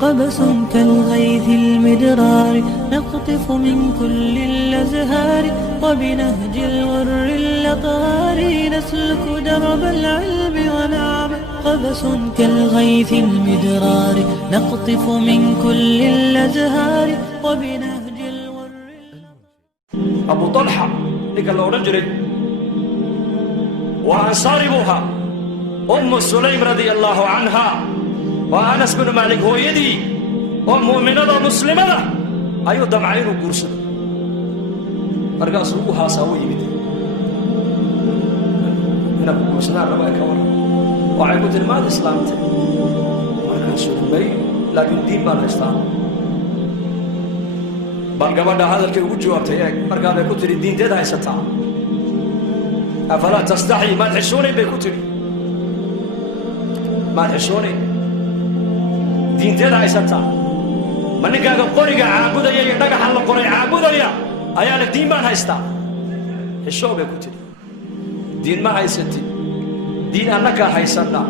قبس كالغيث المدرار نقطف من كل الأزهار وبنهج الغر الأطهار نسلك درب العلم ونعمل قبس كالغيث المدرار نقطف من كل الأزهار وبنهج الغر. أبو طلحة نقال له رجل وأنصاربها أم سليم رضي الله عنها وأنس بن مالك هو يدي أم مؤمنة مسلمة أيو دمعين وقرصة أرقصوها سوي يمدي هنا بقرصنا ربا كورا وعيبت المال إسلامته أرقصوا بي لكن دين ما الإسلام بلقبنا هذا الكي وجوابته مرقابة كتري الدين تدعي يستطاع أفلا تستحي ما تحشوني بكتري ما تحشوني دين تدعي يستطاع من قاقب قريقا عابودا يدقى حل قريقا عابودا أيالك دين ما هيستا حشو بكتري دين ما هيستي دين أنك هيسنا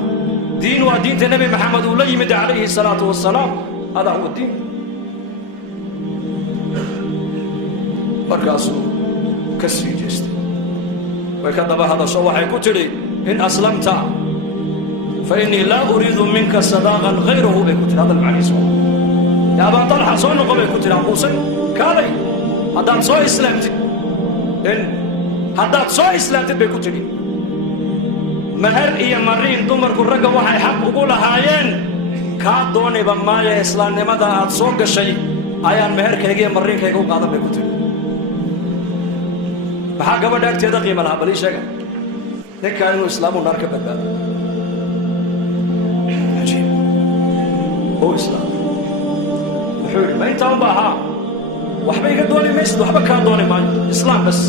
دين ودين النبي محمد وليمد عليه الصلاة والسلام هذا هو الدين markaasuu ka sii jeestay way ka daba hadasho waxay ku tidhi in aslamta fa innii laa uriidu minka sadaaqan hayrahu bay ku tidhi hadal macnihiisu yaa abaa talxa soo noqo bay ku tidhi abuusan kaalay haddaad soo islaamtid bay ku tidhi mahar iyo mariin dumarku ragga waxay xaq ugu lahaayeen kaa dooniba maayo islaamnimada aad soo gashay ayaan meherkayga iyo mariinkayga u qaadan bay ku tidhi maxaa gabadha agteeda qiimo lahaa bal ii sheega ninkaan inuu islaamu naar ka badbaado cajiib oo islaam wuxuu yidhi ma intaa unba ahaa waxba iga dooni maysid waxba kaa dooni maayo islaam bas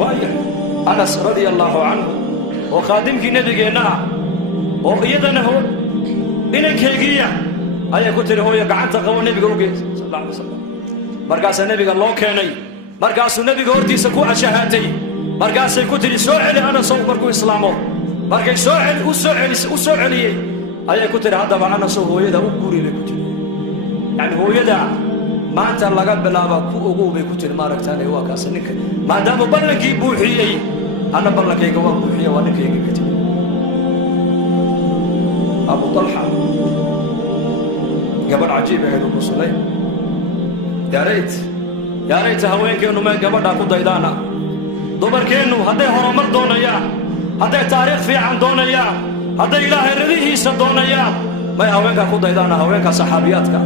waayo anas radia allahu canhu oo khaadimkii nebigeenna ah oo iyadana inankaygiiya ayay ku tiri hooyo gacanta qabo nebiga u geed sal alla alay wasalam markaasaa nebiga loo keenay markaasuu nebiga hortiisa ku ashahaatay markaasay ku tidhi soo celi anasow markuu islaamo markay u soo celiyey ayay ku tidhi haddaba anasow hooyada u guri bay ku tidhi yacni hooyada maanta laga bilaaba ku ogow bay ku tidhi maaragtaane waa kaasa ninka maadaama ballankii buuxiyey anna ballankayga waa buuxiya waa ninkayga ka tidhi abu talxa gabadh cajiib ahayd umu sulaym yaa rayta haweenkeennu may gabadhaa ku daydaana dumarkeennu hadday horumar doonayaan hadday taariikh fiican doonayaan hadday ilaahay radihiisa doonayaan may haweenkaa ku daydaana haweenkaa saxaabiyaadka